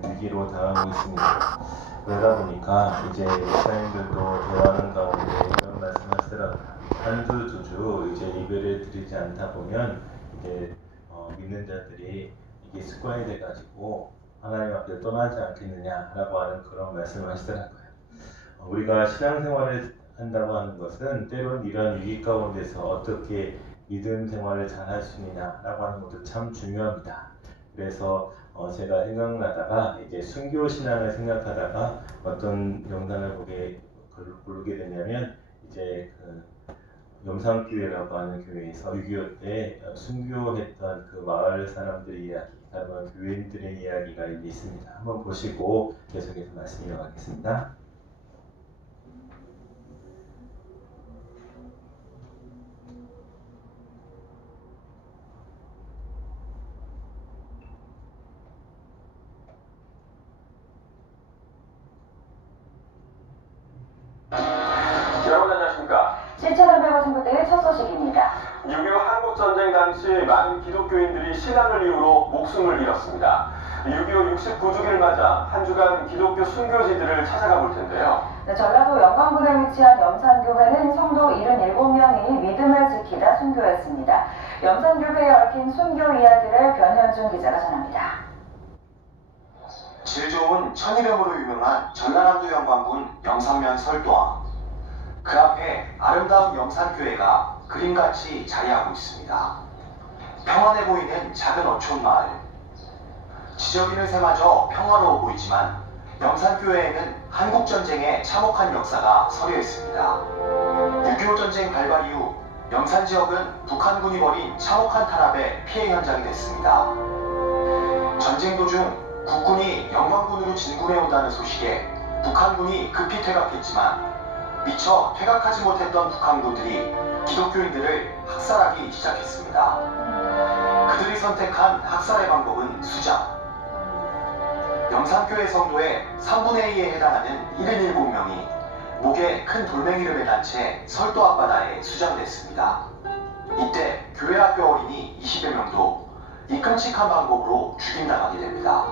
위기로 당하고 있습니다. 그러다 보니까 이제 목사님들도 대화하는 가운데 이런 말씀하시더라고요. 한주 두 주 이제 예배를 드리지 않다 보면 이제 믿는 자들이 이게 습관이 돼가지고 하나님 앞에 떠나지 않겠느냐라고 하는 그런 말씀을 하시더라고요. 우리가 신앙생활을 한다고 하는 것은 때론 이런 위기 가운데서 어떻게 믿음 생활을 잘 할 수 있느냐라고 하는 것도 참 중요합니다. 그래서 제가 생각나다가 이제 순교 신앙을 생각하다가 어떤 영상을 고르게 되냐면 이제 그 염산교회라고 하는 교회에서 6.25 때 순교했던 그 마을 사람들의 이야기, 다른 교인들의 이야기가 있습니다. 한번 보시고 계속해서 말씀 이어가겠습니다. 여러분 안녕하십니까? 실천하며 선거대의 첫 소식입니다. 6.25 한국전쟁 당시 많은 기독교인들이 신앙을 이유로 목숨을 잃었습니다. 6.25 69주기를 맞아 한 주간 기독교 순교지들을 찾아가 볼 텐데요. 네, 전라도 영광군에 위치한 염산교회는 성도 77명이 믿음을 지키다 순교했습니다. 염산교회에 얽힌 순교 이야기를 변현준 기자가 전합니다. 질 좋은 천일염으로 유명한 전라남도 영광군 영산면 설도암. 그 앞에 아름다운 염산교회가 그림같이 자리하고 있습니다. 평안해 보이는 작은 어촌 마을. 지저귀는 새마저 평화로워 보이지만 염산교회에는 한국전쟁의 참혹한 역사가 서려 있습니다. 6.25 전쟁 발발 이후 염산 지역은 북한군이 벌인 참혹한 탄압의 피해 현장이 됐습니다. 전쟁 도중 국군이 영광군으로 진군해온다는 소식에 북한군이 급히 퇴각했지만 미처 퇴각하지 못했던 북한군들이 기독교인들을 학살하기 시작했습니다. 그들이 선택한 학살의 방법은 수장. 염산교회 성도의 3분의 2에 해당하는 77명이 목에 큰 돌멩이를 매단 채 설도 앞바다에 수장됐습니다. 이때 교회 학교 어린이 20여 명도 이 끔찍한 방법으로 죽임당하게 됩니다.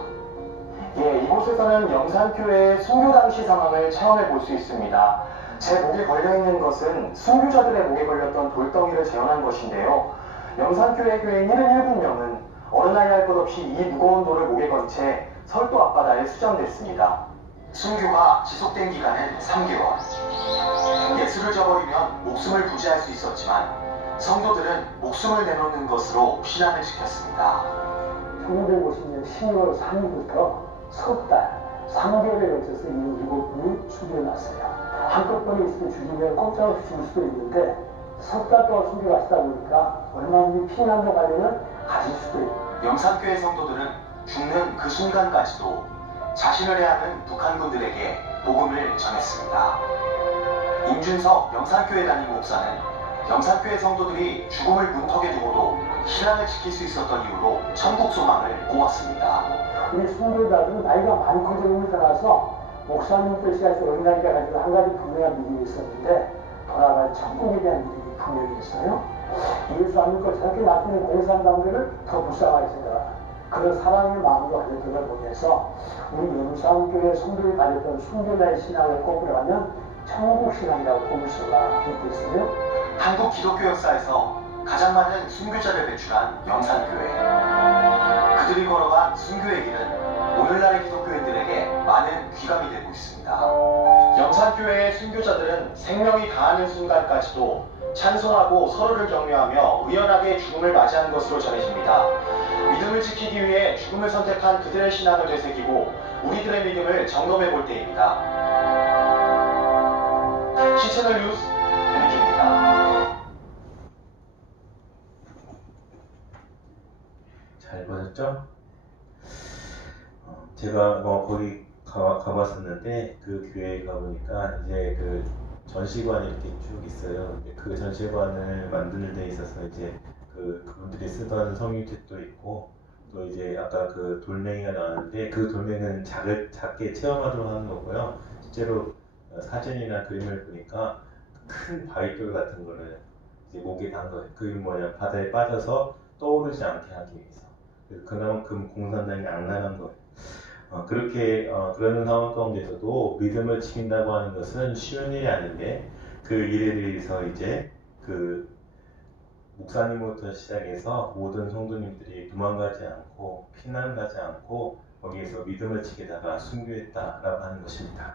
이곳에서는 염산교회의 순교 당시 상황을 체험해 볼 수 있습니다. 제 목에 걸려있는 것은 순교자들의 목에 걸렸던 돌덩이를 재현한 것인데요. 염산교회 교인 77명은 어른아이 할 것 없이 이 무거운 돌을 목에 건 채 설도 앞바다에 수장됐습니다. 순교가 지속된 기간은 3개월. 예수를 저버리면 목숨을 부지할 수 있었지만 성도들은 목숨을 내놓는 것으로 신앙을 지켰습니다. 1950년 12월 3일부터 석 달, 3개월에 걸쳐서 이 7분이 순교해놨어요. 한꺼번에 있으면 죽이면 꼼짝없이 죽을 수도 있는데 석 달 동안 순교하시다 보니까 얼마든지 피난로 가려면 가실 수도 있고. 염산교회 성도들은 죽는 그 순간까지도 자신을 해하는 북한군들에게 복음을 전했습니다. 임준석 염산교회 담임 목사는 염산교회 성도들이 죽음을 문턱에 두고도 신앙을 지킬 수 있었던 이유로 천국 소망을 보았습니다. 우리 순교자들은 나이가 많고 적음을 떠나서 목사님들 시간에서 어린아이가 가지고 한 가지 분명한 믿음이 있었는데 돌아갈 천국에 대한 믿음이 분명히 있어요. 예수 안 믿고 저렇게 나쁜 공산당들을 더 불쌍하게 생각하는 그런 사랑의 마음으로 가졌던 걸 보면서 우리 염산교회 성도들이 가졌던 순교자의 신앙을 거꾸로 하면 천국 신앙이라고 꼽을 수가 있겠어요. 한국 기독교 역사에서 가장 많은 순교자를 배출한 염산교회. 그들이 걸어간 순교의 길은 오늘날의 기독교인들에게 많은 귀감이 되고 있습니다. 염산교회의 순교자들은 생명이 다하는 순간까지도 찬송하고 서로를 격려하며 의연하게 죽음을 맞이한 것으로 전해집니다. 믿음을 지키기 위해 죽음을 선택한 그들의 신앙을 되새기고 우리들의 믿음을 점검해 볼 때입니다. 시채널 뉴스 변희주입니다. 잘 보셨죠? 제가 거기 가봤었는데 그 교회에 가보니까 이제 그 전시관이 이렇게 쭉 있어요. 그 전시관을 만드는 데 있어서 이제 그분들이 쓰던 성유택도 있고 또 이제 아까 그 돌멩이가 나왔는데 그 돌멩이는 작게 체험하도록 하는 거고요. 실제로 사진이나 그림을 보니까 큰 바위돌 같은 거를 이제 목에 단 거예요. 그게 뭐냐, 바다에 빠져서 떠오르지 않게 하기 위해서. 그래서 그만큼 공산당이 악랄한 거예요. 그렇게 그러는 상황 가운데서도 믿음을 지킨다고 하는 것은 쉬운 일이 아닌데 그 일에 대해서 이제 그 목사님부터 시작해서 모든 성도님들이 도망가지 않고 피난 가지 않고 거기에서 믿음을 지키다가 순교했다라고 하는 것입니다.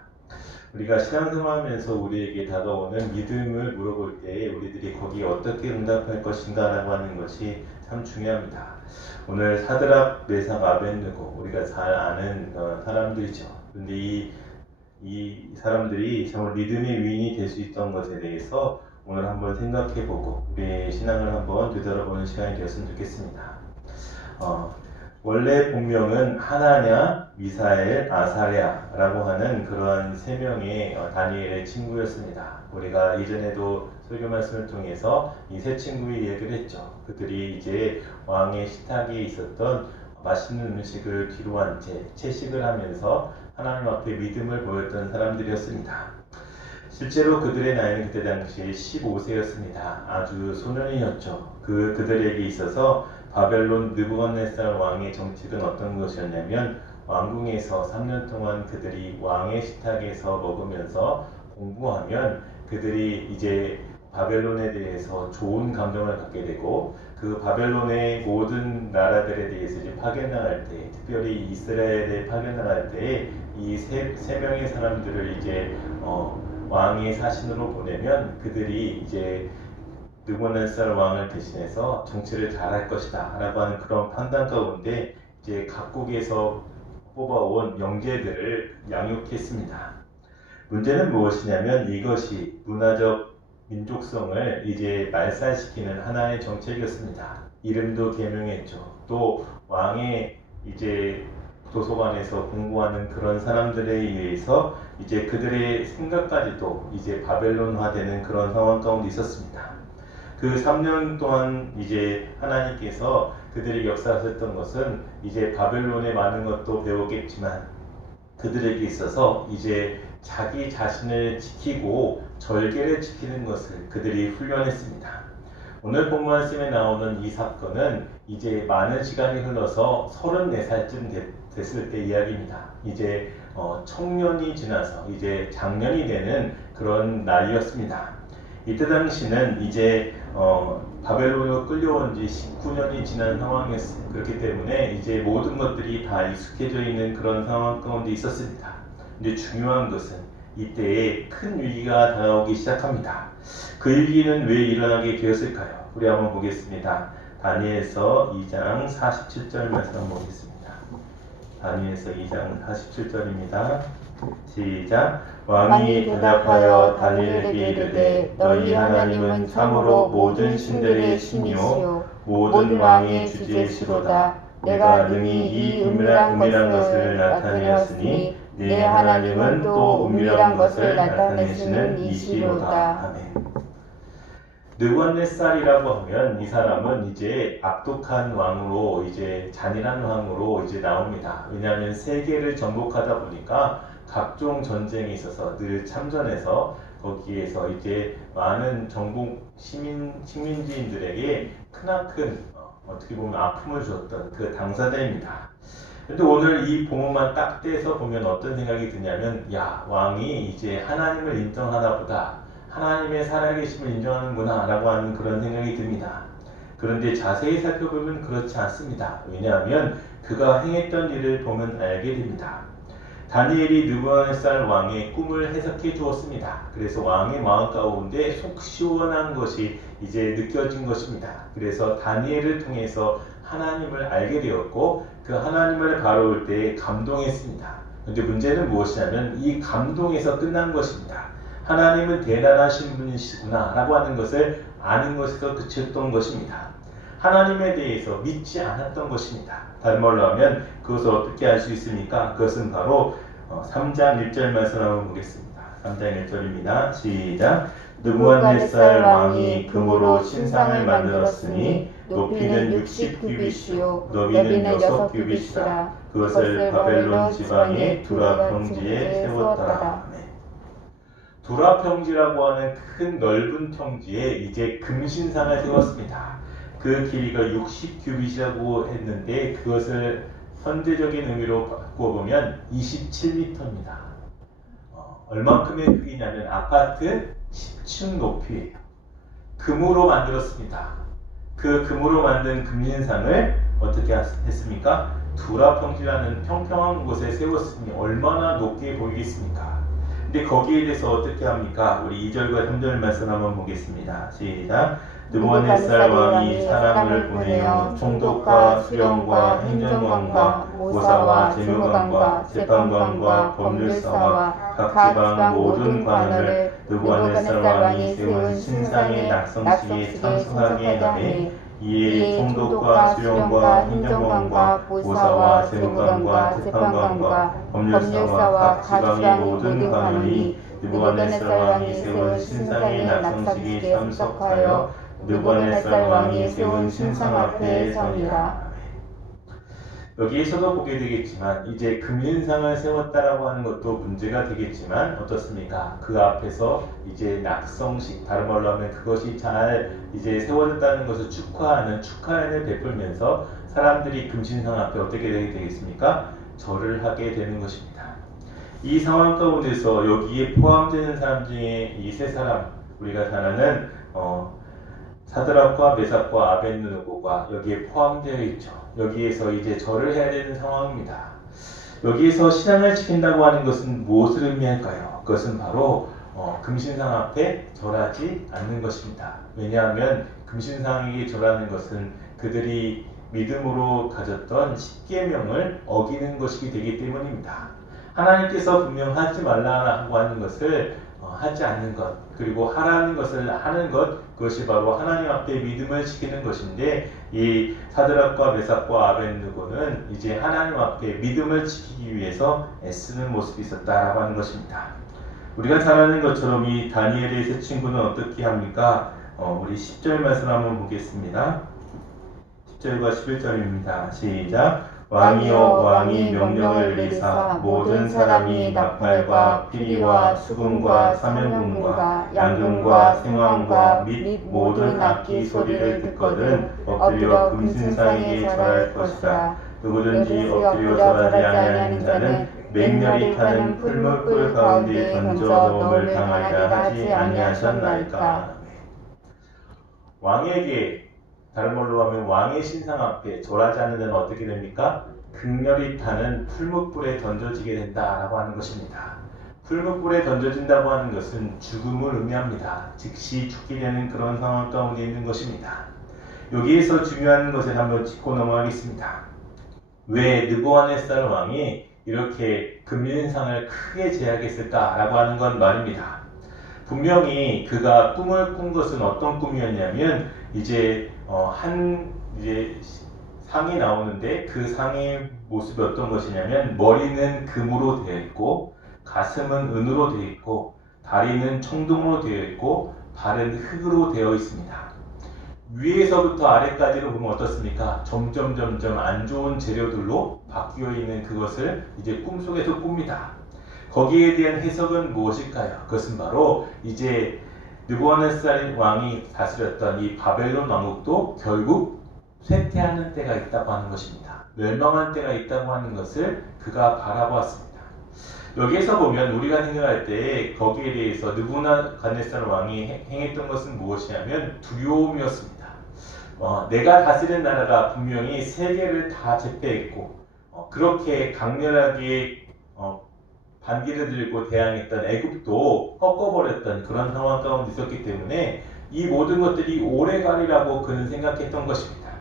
우리가 신앙생활하면서 우리에게 다가오는 믿음을 물어볼 때 우리들이 거기에 어떻게 응답할 것인가라고 하는 것이 참 중요합니다. 오늘 사드락, 메삭, 아벤느고 우리가 잘 아는 사람들이죠. 그런데 이 사람들이 정말 믿음의 위인이 될 수 있던 것에 대해서 오늘 한번 생각해보고 우리의 신앙을 한번 되돌아보는 시간이 되었으면 좋겠습니다. 원래 본명은 하나냐, 미사엘, 아사랴라고 하는 그러한 세 명의 다니엘의 친구였습니다. 우리가 이전에도 설교 말씀을 통해서 이 세 친구의 얘기를 했죠. 그들이 이제 왕의 식탁에 있었던 맛있는 음식을 뒤로한 채 채식을 하면서 하나님 앞에 믿음을 보였던 사람들이었습니다. 실제로 그들의 나이는 그때 당시에 15세였습니다. 아주 소년이었죠. 그들에게 있어서 바벨론 느부갓네살 왕의 정책은 어떤 것이었냐면 왕궁에서 3년 동안 그들이 왕의 식탁에서 먹으면서 공부하면 그들이 이제 바벨론에 대해서 좋은 감정을 갖게 되고 그 바벨론의 모든 나라들에 대해서 이제 파견나갈 때, 특별히 이스라엘에 파견나갈 때 이 세 명의 사람들을 이제 왕의 사신으로 보내면 그들이 이제 느부갓네살 왕을 대신해서 정치를 잘할 것이다 라고 하는 그런 판단 가운데 이제 각국에서 뽑아온 영재들을 양육했습니다. 문제는 무엇이냐면 이것이 문화적 민족성을 이제 말살시키는 하나의 정책이었습니다. 이름도 개명했죠. 또 왕의 이제 도서관에서 공부하는 그런 사람들에 의해서 이제 그들의 생각까지도 이제 바벨론화되는 그런 상황 가운데 있었습니다. 그 3년 동안 이제 하나님께서 그들이 역사하셨던 것은 이제 바벨론의 많은 것도 배우겠지만 그들에게 있어서 이제 자기 자신을 지키고 절개를 지키는 것을 그들이 훈련했습니다. 오늘 본 말씀에 나오는 이 사건은 이제 많은 시간이 흘러서 34살쯤 됐을 때 이야기입니다. 이제 청년이 지나서 이제 장년이 되는 그런 나이였습니다. 이때 당시는 이제 바벨론으로 끌려온 지 19년이 지난 상황이었어요. 그렇기 때문에 이제 모든 것들이 다 익숙해져 있는 그런 상황 가운데 있었습니다. 근데 중요한 것은 이때에 큰 위기가 다가오기 시작합니다. 그 위기는 왜 일어나게 되었을까요? 우리 한번 보겠습니다. 다니엘서 2장 47절 말씀 한번 보겠습니다. 다니엘서 2장 47절입니다. 시작. 왕이 대답하여 다니엘에게 이르되 너희 하나님은 참으로 모든 신들의 신이요 모든 왕의 주제시로다. 내가 능히 이 은밀한 것을 나타내었으니 내 하나님은 또 은밀한 것을 나타내시는 이시로다. 아멘. 느부갓네살이라고 하면 이 사람은 이제 악독한 왕으로 이제 잔인한 왕으로 이제 나옵니다. 왜냐하면 세계를 정복하다 보니까 각종 전쟁에 있어서 늘 참전해서 거기에서 이제 많은 정복 식민지인들에게 크나큰 어떻게 보면 아픔을 주었던 그 당사자입니다. 근데 오늘 이 본문만 딱 떼서 보면 어떤 생각이 드냐면 야, 왕이 이제 하나님을 인정하나 보다. 하나님의 살아계심을 인정하는구나 라고 하는 그런 생각이 듭니다. 그런데 자세히 살펴보면 그렇지 않습니다. 왜냐하면 그가 행했던 일을 보면 알게 됩니다. 다니엘이 느부갓네살 왕의 꿈을 해석해 주었습니다. 그래서 왕의 마음 가운데 속 시원한 것이 이제 느껴진 것입니다. 그래서 다니엘을 통해서 하나님을 알게 되었고 그 하나님을 바라볼 때 감동했습니다. 그런데 문제는 무엇이냐면 이 감동에서 끝난 것입니다. 하나님은 대단하신 분이시구나 라고 하는 것을 아는 것에서 그쳤던 것입니다. 하나님에 대해서 믿지 않았던 것입니다. 다른 말로 하면 그것을 어떻게 알 수 있습니까? 그것은 바로 3장 1절 말씀 한번 보겠습니다. 3장 1절입니다. 시작. 느부갓네살 왕이 금으로 신상을 만들었으니 높이는 60규빗이요 너비는 6규빗이라. 그것을 바벨론 지방의 두라 평지에 세웠더라. 두라 평지라고 하는 큰 넓은 평지에 이제 금신상을 세웠습니다. 그 길이가 60규빗이라고 했는데 그것을 현대적인 의미로 바꿔보면 27m입니다. 얼만큼의 크기냐면 아파트 10층 높이예요. 금으로 만들었습니다. 그 금으로 만든 금신상을 어떻게 했습니까? 두라평지라는 평평한 곳에 세웠으니 얼마나 높게 보이겠습니까? 근데 거기에 대해서 어떻게 합니까? 우리 2절과 3절 말씀 한번 보겠습니다. 시작. 느부갓네살 왕이 사람을 보내어 총독과 수령과 행정관과 모사와 재무관과 재판관과 법률사와 각 지방 모든 관원을 느부갓네살 왕이 세운 신상의 낙성식에 참석하게 하매 이에 총독과 수령과 행정관과 모사와 재무관과 재판관과 법률사와 각 지방의 모든 관원이 느부갓네살 왕이 세운 신상의 낙성식에 참석하여 느부갓네살 왕이 세운 신상 앞에 서니라. 여기에서도 보게 되겠지만 이제 금신상을 세웠다라고 하는 것도 문제가 되겠지만 어떻습니까? 그 앞에서 이제 낙성식, 다른 말로 하면 그것이 잘 이제 세워졌다는 것을 축하를 베풀면서 사람들이 금신상 앞에 어떻게 되겠습니까? 절을 하게 되는 것입니다. 이 상황 가운데서 여기에 포함되는 사람 중에 이 세 사람, 우리가 잘 아는 사드락과 메삭과 아벳느고가 여기에 포함되어 있죠. 여기에서 이제 절을 해야 되는 상황입니다. 여기에서 신앙을 지킨다고 하는 것은 무엇을 의미할까요? 그것은 바로 금신상 앞에 절하지 않는 것입니다. 왜냐하면 금신상에게 절하는 것은 그들이 믿음으로 가졌던 십계명을 어기는 것이기 되기 때문입니다. 하나님께서 분명 하지 말라고 하는 것을 하지 않는 것, 그리고 하라는 것을 하는 것, 그것이 바로 하나님 앞에 믿음을 지키는 것인데, 이 사드락과 메삭과 아벳느고는 이제 하나님 앞에 믿음을 지키기 위해서 애쓰는 모습이 있었다라고 하는 것입니다. 우리가 잘 아는 것처럼 이 다니엘의 세 친구는 어떻게 합니까? 우리 10절 말씀 한번 보겠습니다. 10절과 11절입니다. 시작. 왕이여 왕이 명령을 내리사 모든 사람이 나팔과 피리와 수금과 사면금과 양금과 생황과 및 모든 악기 소리를 듣거든 엎드려 금신상에게 절할 것이다. 누구든지 엎드려 절하지 아니하는 자는 맹렬히 타는 풀무불 가운데 던져 넣음을 당하리라 하지 아니하셨나이까. 왕에게, 다른 말로 하면 왕의 신상 앞에 절하지 않는 자는 어떻게 됩니까? 극렬히 타는 풀무불에 던져지게 된다라고 하는 것입니다. 풀무불에 던져진다고 하는 것은 죽음을 의미합니다. 즉시 죽게 되는 그런 상황 가운데 있는 것입니다. 여기에서 중요한 것을 한번 짚고 넘어가겠습니다. 왜 느부갓네살 왕이 이렇게 금신상을 크게 제약했을까라고 하는 건 말입니다. 분명히 그가 꿈을 꾼 것은 어떤 꿈이었냐면 이제 상이 나오는데 그 상의 모습이 어떤 것이냐면 머리는 금으로 되어 있고 가슴은 은으로 되어 있고 다리는 청동으로 되어 있고 발은 흙으로 되어 있습니다. 위에서부터 아래까지로 보면 어떻습니까? 점점 안 좋은 재료들로 바뀌어 있는 그것을 이제 꿈속에서 꿉니다. 거기에 대한 해석은 무엇일까요? 그것은 바로 이제 느부갓네살 왕이 다스렸던 이 바벨론 왕국도 결국 쇠퇴하는 때가 있다고 하는 것입니다. 멸망한 때가 있다고 하는 것을 그가 바라보았습니다. 여기에서 보면 우리가 생각할 때 거기에 대해서 느부갓네살 왕이 행했던 것은 무엇이냐면 두려움이었습니다. 내가 다스린 나라가 분명히 세계를 다 제패했고 그렇게 강렬하게 반기를 들고 대항했던 애굽도 꺾어버렸던 그런 상황 가운데 있었기 때문에 이 모든 것들이 오래가리라고 그는 생각했던 것입니다.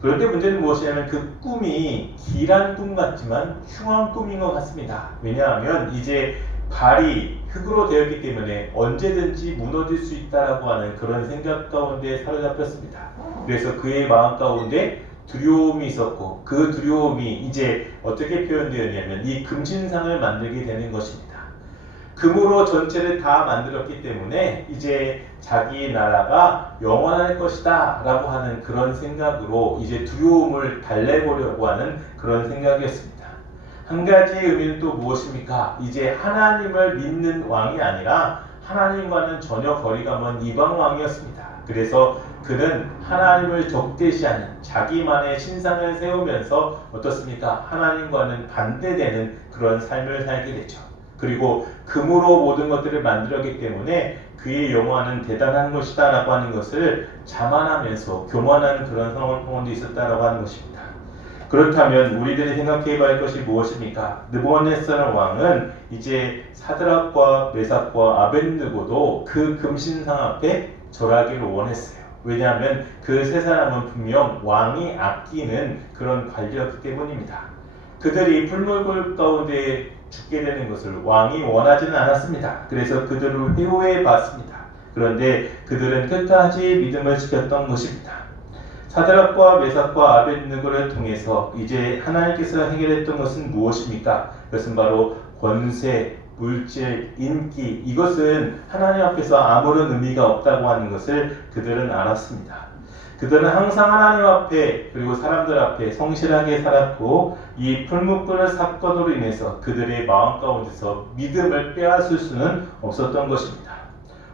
그런데 문제는 무엇이냐면 그 꿈이 길한 꿈 같지만 흉한 꿈인 것 같습니다. 왜냐하면 이제 발이 흙으로 되었기 때문에 언제든지 무너질 수 있다라고 하는 그런 생각 가운데 사로잡혔습니다. 그래서 그의 마음 가운데 두려움이 있었고 그 두려움이 이제 어떻게 표현되었냐면 이 금신상을 만들게 되는 것입니다. 금으로 전체를 다 만들었기 때문에 이제 자기 나라가 영원할 것이다 라고 하는 그런 생각으로 이제 두려움을 달래보려고 하는 그런 생각이었습니다. 한 가지의 의미는 또 무엇입니까? 이제 하나님을 믿는 왕이 아니라 하나님과는 전혀 거리가 먼 이방 왕이었습니다. 그래서 그는 하나님을 적대시하는 자기만의 신상을 세우면서 어떻습니까? 하나님과는 반대되는 그런 삶을 살게 되죠. 그리고 금으로 모든 것들을 만들었기 때문에 그의 영화는 대단한 것이다 라고 하는 것을 자만하면서 교만한 그런 상황 가운데 있었다라고 하는 것입니다. 그렇다면 우리들이 생각해 봐야 할 것이 무엇입니까? 느부갓네살 왕은 이제 사드락과 메삭과 아벳느고도 그 금신상 앞에 절하기를 원했어요. 왜냐하면 그 세 사람은 분명 왕이 아끼는 그런 관리였기 때문입니다. 그들이 풀무불 가운데 죽게 되는 것을 왕이 원하지는 않았습니다. 그래서 그들을 회유해 봤습니다. 그런데 그들은 끝까지 믿음을 지켰던 것입니다. 사드락과 메삭과 아벳느고를 통해서 이제 하나님께서 해결했던 것은 무엇입니까? 그것은 바로 권세, 물질, 인기, 이것은 하나님 앞에서 아무런 의미가 없다고 하는 것을 그들은 알았습니다. 그들은 항상 하나님 앞에 그리고 사람들 앞에 성실하게 살았고 이 풀무불 사건으로 인해서 그들의 마음 가운데서 믿음을 빼앗을 수는 없었던 것입니다.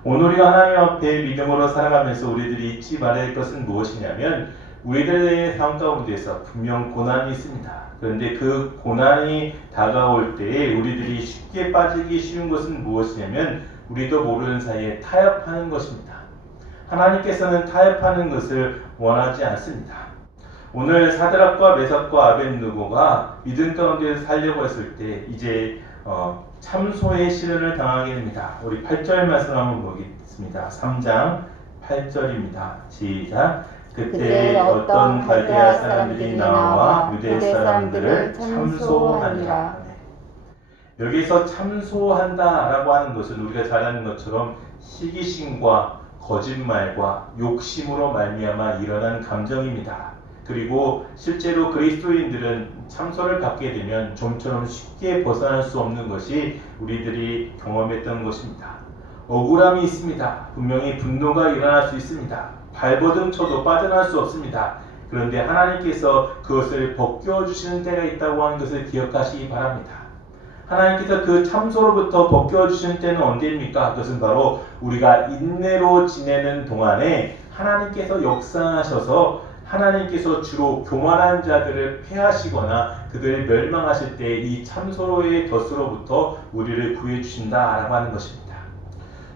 오늘 우리가 하나님 앞에 믿음으로 살아가면서 우리들이 잊지 말아야 할 것은 무엇이냐면 우리들의 삶 가운데서 분명 고난이 있습니다. 그런데 그 고난이 다가올 때에 우리들이 쉽게 빠지기 쉬운 것은 무엇이냐면 우리도 모르는 사이에 타협하는 것입니다. 하나님께서는 타협하는 것을 원하지 않습니다. 오늘 사드락과 메삭과 아벳느고가 믿음 가운데 살려고 했을 때 이제 참소의 시련을 당하게 됩니다. 우리 8절 말씀 한번 보겠습니다. 3장 8절입니다. 시작. 그때 어떤 갈대아 사람들이 나와 유대 사람들을 참소하니라. 여기서 참소한다라고 하는 것은 우리가 잘 아는 것처럼 시기심과 거짓말과 욕심으로 말미암아 일어난 감정입니다. 그리고 실제로 그리스도인들은 참소를 받게 되면 좀처럼 쉽게 벗어날 수 없는 것이 우리들이 경험했던 것입니다. 억울함이 있습니다. 분명히 분노가 일어날 수 있습니다. 발버둥 쳐도 빠져나갈 수 없습니다. 그런데 하나님께서 그것을 벗겨주시는 때가 있다고 하는 것을 기억하시기 바랍니다. 하나님께서 그 참소로부터 벗겨주시는 때는 언제입니까? 그것은 바로 우리가 인내로 지내는 동안에 하나님께서 역사하셔서 하나님께서 주로 교만한 자들을 폐하시거나 그들을 멸망하실 때 이 참소로의 덫으로부터 우리를 구해주신다라고 하는 것입니다.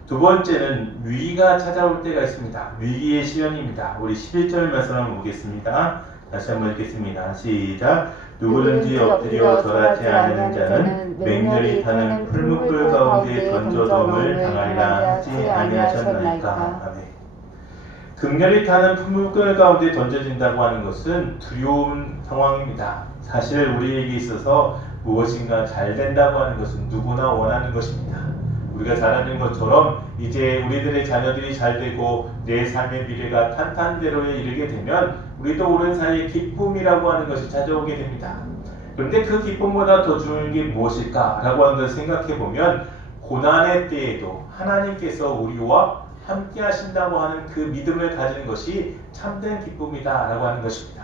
두 번째는 위기가 찾아올 때가 있습니다. 위기의 시련입니다. 우리 11절 말씀 한번 보겠습니다. 다시 한번 읽겠습니다. 시작. 누구든지 엎드려 절하지 않는 자는 맹렬히 타는 풀무불 가운데 던져둠을 당하리라 하지 아니하셨나이까. 아멘. 극렬히 타는 풀무불 가운데 던져진다고 하는 것은 두려운 상황입니다. 사실 우리에게 있어서 무엇인가 잘 된다고 하는 것은 누구나 원하는 것입니다. 우리가 잘 아는 것처럼 이제 우리들의 자녀들이 잘 되고 내 삶의 미래가 탄탄대로에 이르게 되면 우리도 오랜 사이에 기쁨이라고 하는 것이 찾아오게 됩니다. 그런데 그 기쁨보다 더 중요한 게 무엇일까? 라고 하는 것을 생각해 보면 고난의 때에도 하나님께서 우리와 함께 하신다고 하는 그 믿음을 가지는 것이 참된 기쁨이다 라고 하는 것입니다.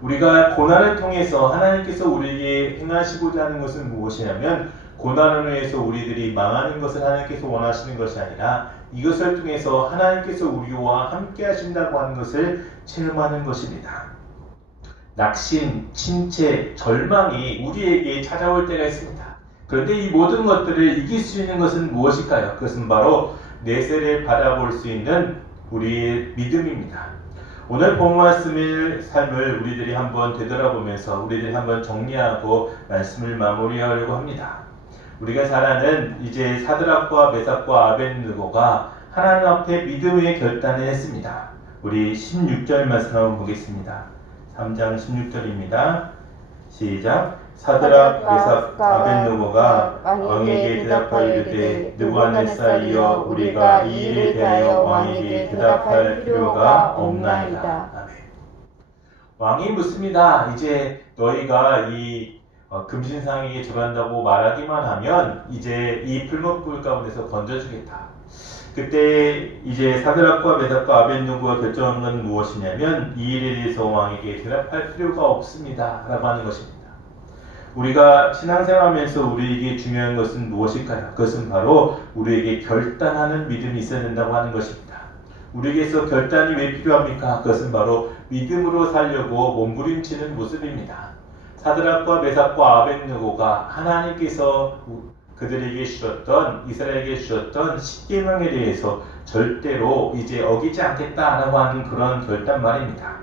우리가 고난을 통해서 하나님께서 우리에게 행하시고자 하는 것은 무엇이냐면 고난을 위해서 우리들이 망하는 것을 하나님께서 원하시는 것이 아니라 이것을 통해서 하나님께서 우리와 함께 하신다고 하는 것을 체험하는 것입니다. 낙심, 침체, 절망이 우리에게 찾아올 때가 있습니다. 그런데 이 모든 것들을 이길 수 있는 것은 무엇일까요? 그것은 바로 내세를 바라볼 수 있는 우리의 믿음입니다. 오늘 본 말씀의 삶을 우리들이 한번 되돌아보면서 우리들이 한번 정리하고 말씀을 마무리하려고 합니다. 우리가 잘 아는 이제 사드락과 메삭과 아벳느고가 하나님 앞에 믿음의 결단을 했습니다. 우리 16절 말씀 한번 보겠습니다. 3장 16절입니다. 시작. 사드락, 메삭, 아벳느고가 왕에게 대답하여 이르되 느부갓네살이여 우리가 이 일에 대하여 왕에게 대답할 필요가 없나이다. 아멘. 왕이 묻습니다. 이제 너희가 이 금신상에게 절한다고 말하기만 하면 이제 이 풀무불 가운데서 건져주겠다. 그때 이제 사드락과 메삭과 아벳느고가 결정한 건 무엇이냐면 이 일에 대해서 왕에게 대답할 필요가 없습니다 라고 하는 것입니다. 우리가 신앙생활하면서 우리에게 중요한 것은 무엇일까요? 그것은 바로 우리에게 결단하는 믿음이 있어야 된다고 하는 것입니다. 우리에게서 결단이 왜 필요합니까? 그것은 바로 믿음으로 살려고 몸부림치는 모습입니다. 사드락과 메삭과 아벳느고가 하나님께서 그들에게 주셨던, 이스라엘에게 주셨던 십계명에 대해서 절대로 이제 어기지 않겠다라고 하는 그런 결단 말입니다.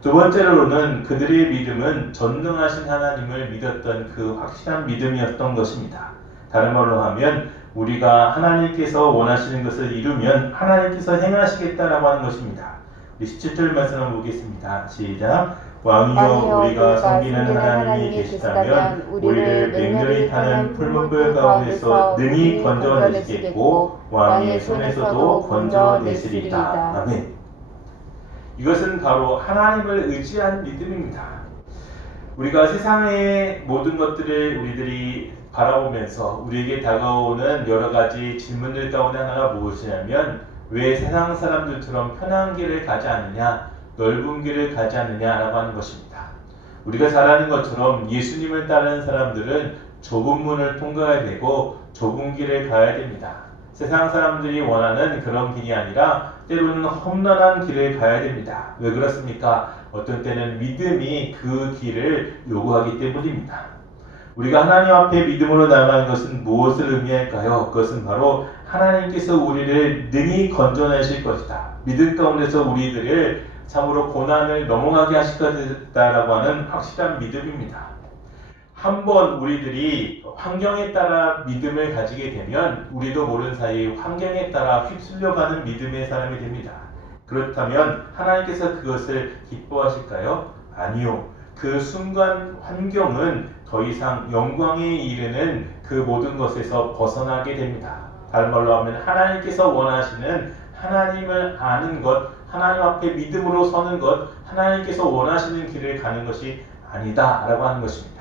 두 번째로는 그들의 믿음은 전능하신 하나님을 믿었던 그 확실한 믿음이었던 것입니다. 다른 말로 하면 우리가 하나님께서 원하시는 것을 이루면 하나님께서 행하시겠다라고 하는 것입니다. 우리 17절 말씀 한번 보겠습니다. 시작. 왕이여 우리가 섬기는 하나님이 계시다면 우리를 맹렬히 타는 풀문불 가운데서 능히 건져내시겠고 왕의 손에서도 건져내시리이다. 아멘. 이것은 바로 하나님을 의지한 믿음입니다. 우리가 세상의 모든 것들을 우리들이 바라보면서 우리에게 다가오는 여러 가지 질문들 가운데 하나가 무엇이냐면 왜 세상 사람들처럼 편한 길을 가지 않느냐, 넓은 길을 가지 않느냐라고 하는 것입니다. 우리가 잘 아는 것처럼 예수님을 따르는 사람들은 좁은 문을 통과해야 되고 좁은 길을 가야 됩니다. 세상 사람들이 원하는 그런 길이 아니라 때로는 험난한 길을 가야 됩니다. 왜 그렇습니까? 어떤 때는 믿음이 그 길을 요구하기 때문입니다. 우리가 하나님 앞에 믿음으로 나아가는 것은 무엇을 의미할까요? 그것은 바로 하나님께서 우리를 능히 건져내실 것이다. 믿음 가운데서 우리들을 참으로 고난을 넘어가게 하실 것이다라고 하는 확실한 믿음입니다. 한번 우리들이 환경에 따라 믿음을 가지게 되면 우리도 모르는 사이에 환경에 따라 휩쓸려가는 믿음의 사람이 됩니다. 그렇다면 하나님께서 그것을 기뻐하실까요? 아니요. 그 순간 환경은 더 이상 영광에 이르는 그 모든 것에서 벗어나게 됩니다. 다른 말로 하면 하나님께서 원하시는 하나님을 아는 것, 하나님 앞에 믿음으로 서는 것, 하나님께서 원하시는 길을 가는 것이 아니다라고 하는 것입니다.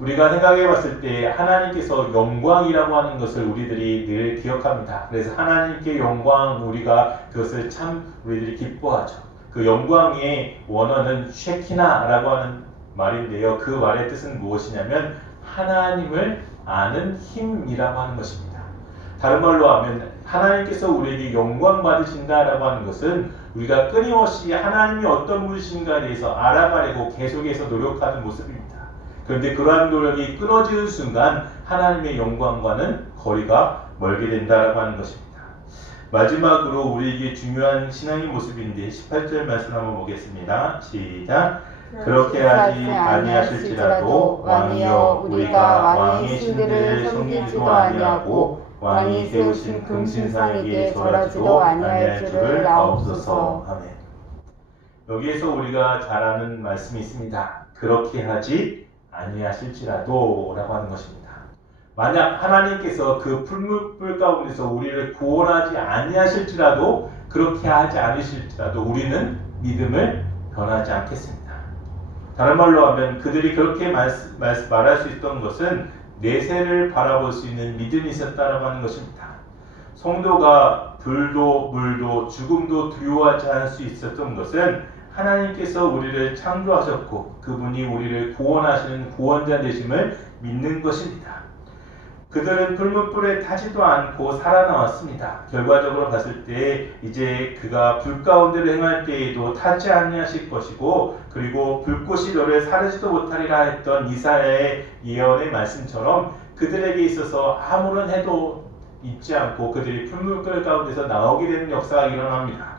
우리가 생각해 봤을 때 하나님께서 영광이라고 하는 것을 우리들이 늘 기억합니다. 그래서 하나님께 영광, 우리가 그것을 참 우리들이 기뻐하죠. 그 영광의 원어는 쉐키나라고 하는 말인데요. 그 말의 뜻은 무엇이냐면 하나님을 아는 힘이라고 하는 것입니다. 다른 말로 하면 하나님께서 우리에게 영광 받으신다라고 하는 것은 우리가 끊임없이 하나님이 어떤 분이신가에 대해서 알아가려고 계속해서 노력하는 모습입니다. 그런데 그러한 노력이 끊어지는 순간 하나님의 영광과는 거리가 멀게 된다라고 하는 것입니다. 마지막으로 우리에게 중요한 신앙의 모습인데 18절 말씀 한번 보겠습니다. 시작. 그렇게 하지 아니하실지라도 왕이여 우리가 왕의 신들을 섬기지도 아니하고 왕이 세우신 금신상에게 절하지도 아니할 줄을 아옵소서. 아멘. 여기에서 우리가 잘 아는 말씀이 있습니다. 그렇게 하지 아니하실지라도 라고 하는 것입니다. 만약 하나님께서 그 풀무불 가운데서 우리를 구원하지 아니하실지라도 그렇게 하지 않으실지라도 우리는 믿음을 변하지 않겠습니다. 다른 말로 하면 그들이 그렇게 말할 수 있던 것은 내세를 바라볼 수 있는 믿음이 있었다라고 하는 것입니다. 성도가 불도 물도 죽음도 두려워하지 않을 수 있었던 것은 하나님께서 우리를 창조하셨고 그분이 우리를 구원하시는 구원자 되심을 믿는 것입니다. 그들은 풀무불에 타지도 않고 살아나왔습니다. 결과적으로 봤을 때 이제 그가 불 가운데를 행할 때에도 타지 아니하실 것이고 그리고 불꽃이 너를 사르지도 못하리라 했던 이사야의 예언의 말씀처럼 그들에게 있어서 아무런 해도 있지 않고 그들이 풀무불 가운데서 나오게 되는 역사가 일어납니다.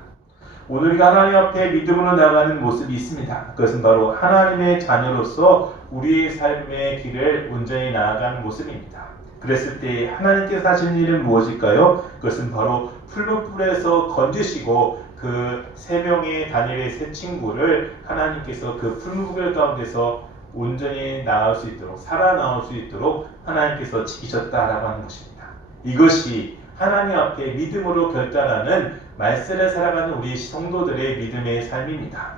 오늘 우리가 하나님 앞에 믿음으로 나가는 모습이 있습니다. 그것은 바로 하나님의 자녀로서 우리의 삶의 길을 온전히 나아가는 모습입니다. 그랬을 때 하나님께서 하신 일은 무엇일까요? 그것은 바로 풀무불에서 건지시고 그 세 명의 다니엘의 세 친구를 하나님께서 그 풀무불 가운데서 온전히 나올 수 있도록 살아나올 수 있도록 하나님께서 지키셨다라고 하는 것입니다. 이것이 하나님 앞에 믿음으로 결단하는 말세를 살아가는 우리 성도들의 믿음의 삶입니다.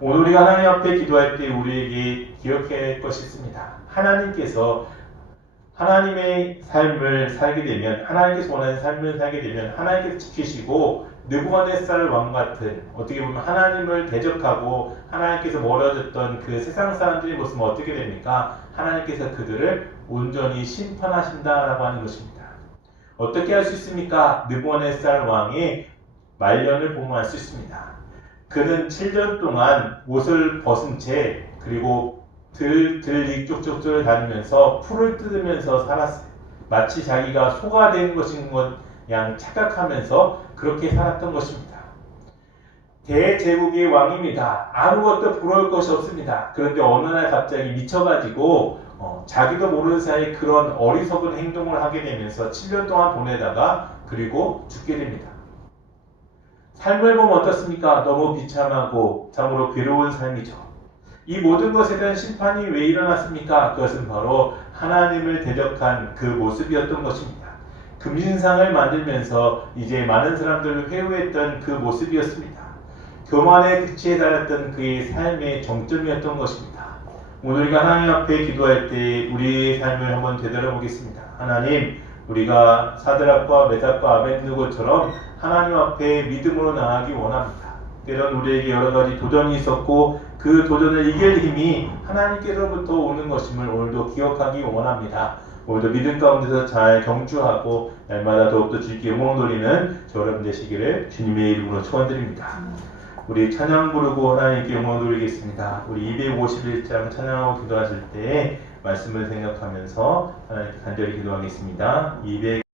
오늘 우리가 하나님 앞에 기도할 때 우리에게 기억해야 할 것이 있습니다. 하나님께서 하나님의 삶을 살게 되면 하나님께서 원하는 삶을 살게 되면 하나님께서 지키시고 느부갓네살 왕 같은 어떻게 보면 하나님을 대적하고 하나님께서 멀어졌던 그 세상 사람들의 모습은 어떻게 됩니까? 하나님께서 그들을 온전히 심판하신다라고 하는 것입니다. 어떻게 할 수 있습니까? 느부갓네살 왕이 말년을 복무할 수 있습니다. 그는 7년 동안 옷을 벗은 채 그리고 들이 쪽쪽을 다니면서 풀을 뜯으면서 살았어요. 마치 자기가 소가 된 것인 것 양 착각하면서 그렇게 살았던 것입니다. 대제국의 왕입니다. 아무것도 부러울 것이 없습니다. 그런데 어느 날 갑자기 미쳐가지고 자기도 모르는 사이에 그런 어리석은 행동을 하게 되면서 7년 동안 보내다가 그리고 죽게 됩니다. 삶을 보면 어떻습니까? 너무 비참하고 참으로 괴로운 삶이죠. 이 모든 것에 대한 심판이 왜 일어났습니까? 그것은 바로 하나님을 대적한 그 모습이었던 것입니다. 금신상을 만들면서 이제 많은 사람들을 회유했던 그 모습이었습니다. 교만에 그치에 달했던 그의 삶의 정점이었던 것입니다. 오늘 우리가 하나님 앞에 기도할 때 우리의 삶을 한번 되돌아보겠습니다. 하나님, 우리가 사드락과 메삭과 아벳느고처럼 하나님 앞에 믿음으로 나아가기 원합니다. 때론 우리에게 여러 가지 도전이 있었고 그 도전을 이길 힘이 하나님께로부터 오는 것임을 오늘도 기억하기 원합니다. 오늘도 믿음 가운데서 잘 경주하고 날마다 더욱더 주님께 영광 돌리는 저 여러분 되시기를 주님의 이름으로 축원드립니다. 우리 찬양 부르고 하나님께 영광 돌리겠습니다. 우리 251장 찬양하고 기도하실 때 말씀을 생각하면서 하나님께 간절히 기도하겠습니다.